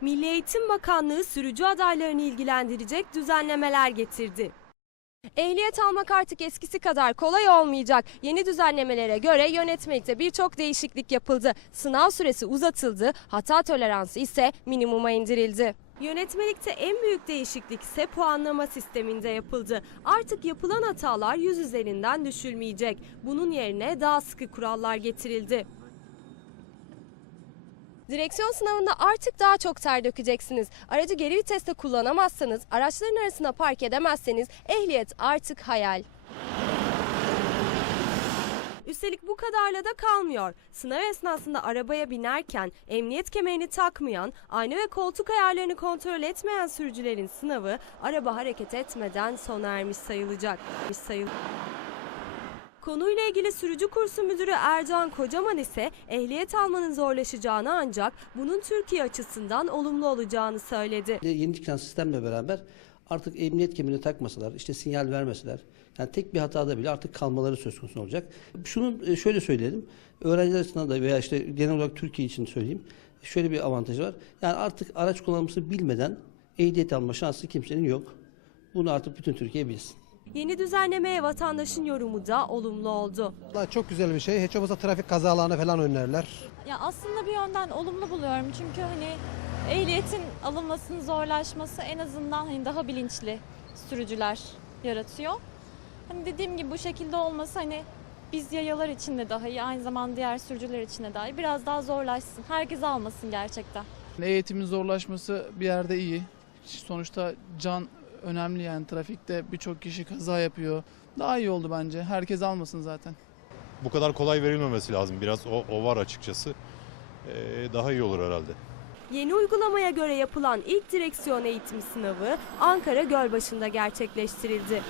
Milli Eğitim Bakanlığı sürücü adaylarını ilgilendirecek düzenlemeler getirdi. Ehliyet almak artık eskisi kadar kolay olmayacak. Yeni düzenlemelere göre yönetmelikte birçok değişiklik yapıldı. Sınav süresi uzatıldı, hata toleransı ise minimuma indirildi. Yönetmelikte en büyük değişiklik ise puanlama sisteminde yapıldı. Artık yapılan hatalar 100 üzerinden düşülmeyecek. Bunun yerine daha sıkı kurallar getirildi. Direksiyon sınavında artık daha çok ter dökeceksiniz. Aracı geri viteste kullanamazsanız, araçların arasına park edemezseniz ehliyet artık hayal. Üstelik bu kadarla da kalmıyor. Sınav esnasında arabaya binerken emniyet kemerini takmayan, ayna ve koltuk ayarlarını kontrol etmeyen sürücülerin sınavı araba hareket etmeden sona ermiş sayılacak. Sayıl Konuyla ilgili sürücü kursu müdürü Ercan Kocaman ise ehliyet almanın zorlaşacağını ancak bunun Türkiye açısından olumlu olacağını söyledi. Yeni çıkan sistemle beraber artık emniyet kemerini takmasalar, işte sinyal vermeseler, yani tek bir hatada bile artık kalmaları söz konusu olacak. Şunu e, şöyle söyleyelim, öğrenciler açısından da veya işte genel olarak Türkiye için söyleyeyim, şöyle bir avantajı var. Yani artık araç kullanması bilmeden ehliyet alma şansı kimsenin yok. Bunu artık bütün Türkiye bilsin. Yeni düzenlemeye vatandaşın yorumu da olumlu oldu. Vallahi çok güzel bir şey. Hiç olmazsa trafik kazalarını falan önlerler. Ya aslında bir yönden olumlu buluyorum çünkü hani ehliyetin alınmasının zorlaşması en azından hani daha bilinçli sürücüler yaratıyor. Hani dediğim gibi bu şekilde olması hani biz yayalar için de daha iyi, aynı zamanda diğer sürücüler için de daha iyi. Biraz daha zorlaşsın. Herkes almasın gerçekten. Eğitimin zorlaşması bir yerde iyi. Sonuçta can önemli yani trafikte birçok kişi kaza yapıyor. Daha iyi oldu bence. Herkes almasın zaten. bu kadar kolay verilmemesi lazım. Biraz o, o var açıkçası. Ee, daha iyi olur herhalde. Yeni uygulamaya göre yapılan ilk direksiyon eğitim sınavı Ankara Gölbaşı'nda gerçekleştirildi.